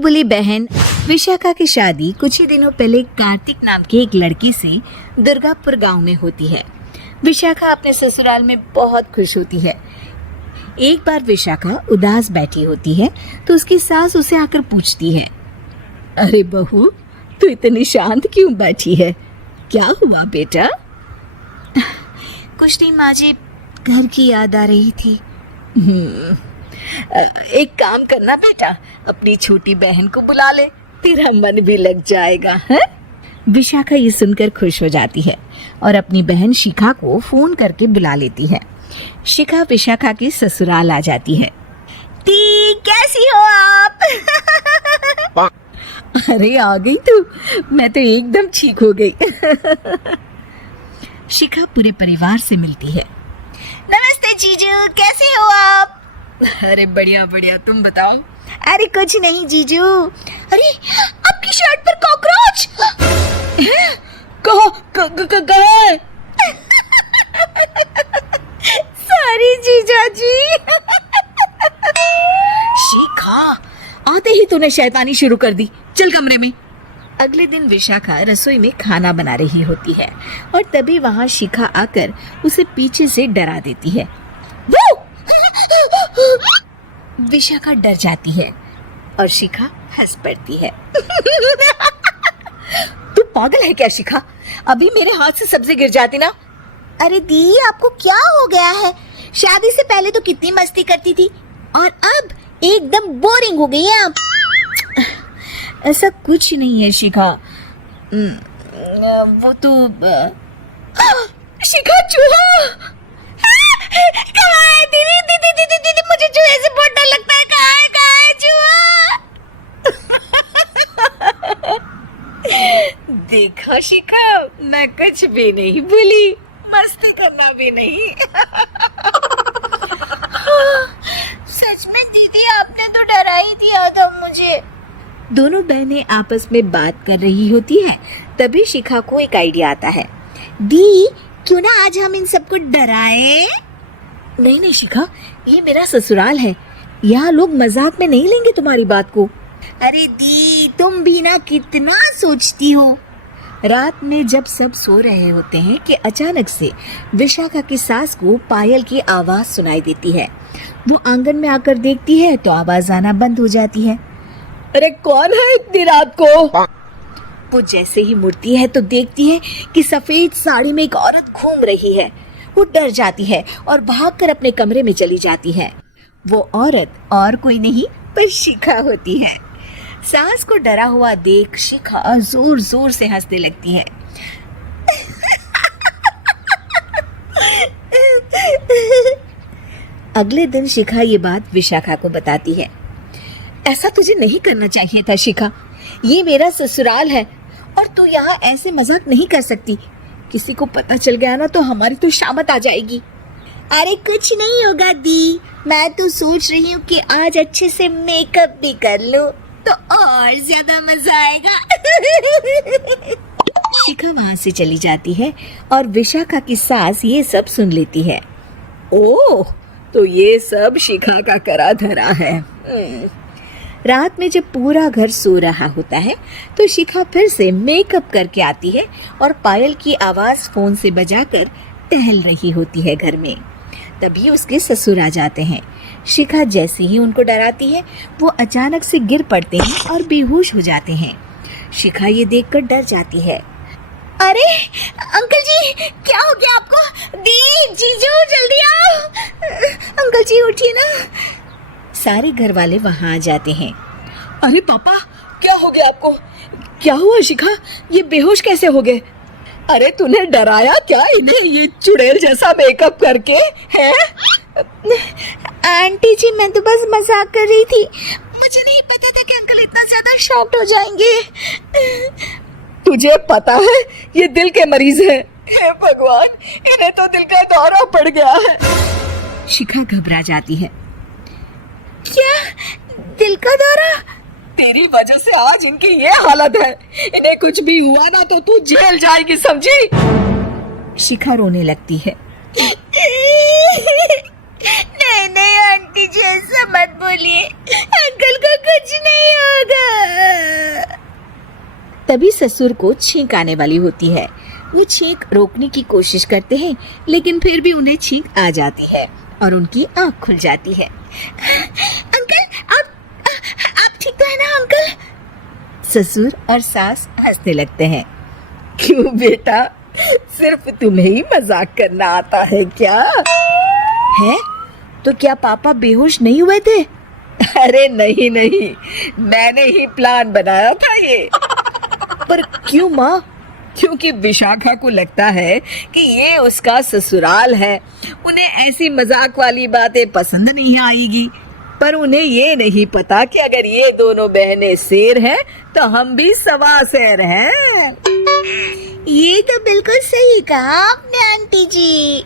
चुलबुली बहन विशाखा की शादी कुछ ही दिनों पहले कार्तिक नाम के एक लड़के से दुर्गापुर गांव में होती है। विशाखा अपने ससुराल में बहुत खुश होती है। एक बार विशाखा उदास बैठी होती है तो उसकी सास उसे आकर पूछती है, अरे बहू, तू इतनी शांत क्यों बैठी है? क्या हुआ बेटा? कुछ नहीं माँ जी, घर की याद आ रही थी। एक काम करना बेटा, अपनी छोटी बहन को बुला ले, तेरा मन भी लग जाएगा है? विशाखा ये सुनकर खुश हो जाती है और अपनी बहन शिखा को फोन करके बुला लेती है। शिखा विशाखा के ससुराल आ जाती है। टी, कैसी हो आप? अरे आ गई तू, मैं तो एकदम ठीक हो गई। शिखा पूरे परिवार से मिलती है। नमस्ते जीजू, कैसे हो आप? अरे बढ़िया बढ़िया, तुम बताओ। अरे कुछ नहीं जीजू। अरे आपकी शर्ट पर कॉकरोच कहाँ? सॉरी जीजा जी। शिखा, आते ही तूने शैतानी शुरू कर दी, चल कमरे में। अगले दिन विशाखा रसोई में खाना बना रही होती है और तभी वहां शिखा आकर उसे पीछे से डरा देती है। विशाखा डर जाती है और शिखा हंस पड़ती है। तू पागल है क्या शिखा? अभी मेरे हाथ से सब्जी गिर जाती ना। अरे दी, आपको क्या हो गया है? शादी से पहले तो कितनी मस्ती करती थी और अब एकदम बोरिंग हो गई है आप। ऐसा कुछ नहीं है शिखा, वो तो शिखा, चूहा कहाँ है? दीदी दीदी दीदी दीदी, मुझे चूहे से बहुत डर लगता है। कहाँ है चूहा? देखा शिखा, मैं कुछ भी नहीं भूली, मस्ती करना भी नहीं। सच में दीदी, आपने तो डरा ही दिया था मुझे। दोनों बहनें आपस में बात कर रही होती है। तभी शिखा को एक आइडिया आता है। दी, क्यों ना आज हम इन सबको डराएं? नहीं शिखा, ये मेरा ससुराल है, यहाँ लोग मजाक में नहीं लेंगे तुम्हारी बात को। अरे दी, तुम भी ना कितना सोचती हो। रात में जब सब सो रहे होते हैं कि अचानक से विशाखा की सास को पायल की आवाज सुनाई देती है। वो आंगन में आकर देखती है तो आवाज आना बंद हो जाती है। अरे कौन है इतनी रात को? वो जैसे ही मुड़ती है तो देखती है कि सफेद साड़ी में एक औरत घूम रही है। वो डर जाती है और भागकर अपने कमरे में चली जाती है। वो औरत और कोई नहीं पर शिखा होती है। सास को डरा हुआ देख शिखा जोर जोर से हंसने लगती है। अगले दिन शिखा ये बात विशाखा को बताती है। ऐसा तुझे नहीं करना चाहिए था शिखा, ये मेरा ससुराल है और तू यहाँ ऐसे मजाक नहीं कर सकती। किसी को पता चल गया ना तो हमारी तो शामत आ जाएगी। अरे कुछ नहीं होगा दी, मैं तो सोच रही हूँ कि आज अच्छे से मेकअप भी कर लूं तो और ज्यादा मजा आएगा। शिखा वहां से चली जाती है और विशाखा की सास ये सब सुन लेती है। ओह, तो ये सब शिखा का करा धरा है। रात में जब पूरा घर सो रहा होता है तो शिखा फिर से मेकअप करके आती है और पायल की आवाज फोन से बजाकर टहल रही होती है घर में। तभी उसके ससुर आ जाते हैं। शिखा जैसे ही उनको डराती है वो अचानक से गिर पड़ते हैं और बेहोश हो जाते हैं। शिखा ये देखकर डर जाती है। अरे अंकल जी, क्या हो गया आपको? दी, जीजू, जल्दी आओ। अंकल जी उठिए ना। सारे घर वाले वहां आ जाते हैं। अरे पापा, क्या हो गया आपको? क्या हुआ शिखा, ये बेहोश कैसे हो गए? अरे तूने डराया क्या इन्हें ये चुड़ैल जैसा मेकअप करके है? आंटी जी, मैं तो बस मजाक कर रही थी, मुझे नहीं पता था कि अंकल इतना ज्यादा शॉक्ड हो जाएंगे। तुझे पता है ये दिल के मरीज हैं। हे भगवान, इन्हें तो दिल का दौरा पड़ गया है। शिखा घबरा जाती है। क्या दिल का दौरा? तेरी वजह से आज इनकी ये हालत है। इन्हें कुछ भी हुआ ना तो तू जेल जाएगी, समझी? शिखा रोने लगती है। नहीं नहीं आंटी जी, ऐसा मत बोलिए, अंकल को कुछ नहीं होगा। तभी ससुर को छींक आने वाली होती है। वो छींक रोकने की कोशिश करते हैं, लेकिन फिर भी उन्हें छींक आ जाती है और उनकी आंख खुल जाती है। अंकल, आप ठीक तो है ना अंकल? ससुर और सास हंसने लगते हैं। क्यों बेटा, सिर्फ तुम्हें ही मजाक करना आता है क्या? है? तो क्या पापा बेहोश नहीं हुए थे? अरे नहीं नहीं, मैंने ही प्लान बनाया था ये। पर क्यों माँ? क्योंकि विशाखा को लगता है कि ये उसका ससुराल है, उन्हें ऐसी मजाक वाली बातें पसंद नहीं आएगी। पर उन्हें ये नहीं पता कि अगर ये दोनों बहनें शेर हैं तो हम भी सवा शेर हैं। ये तो बिल्कुल सही कहा आपने आंटी जी।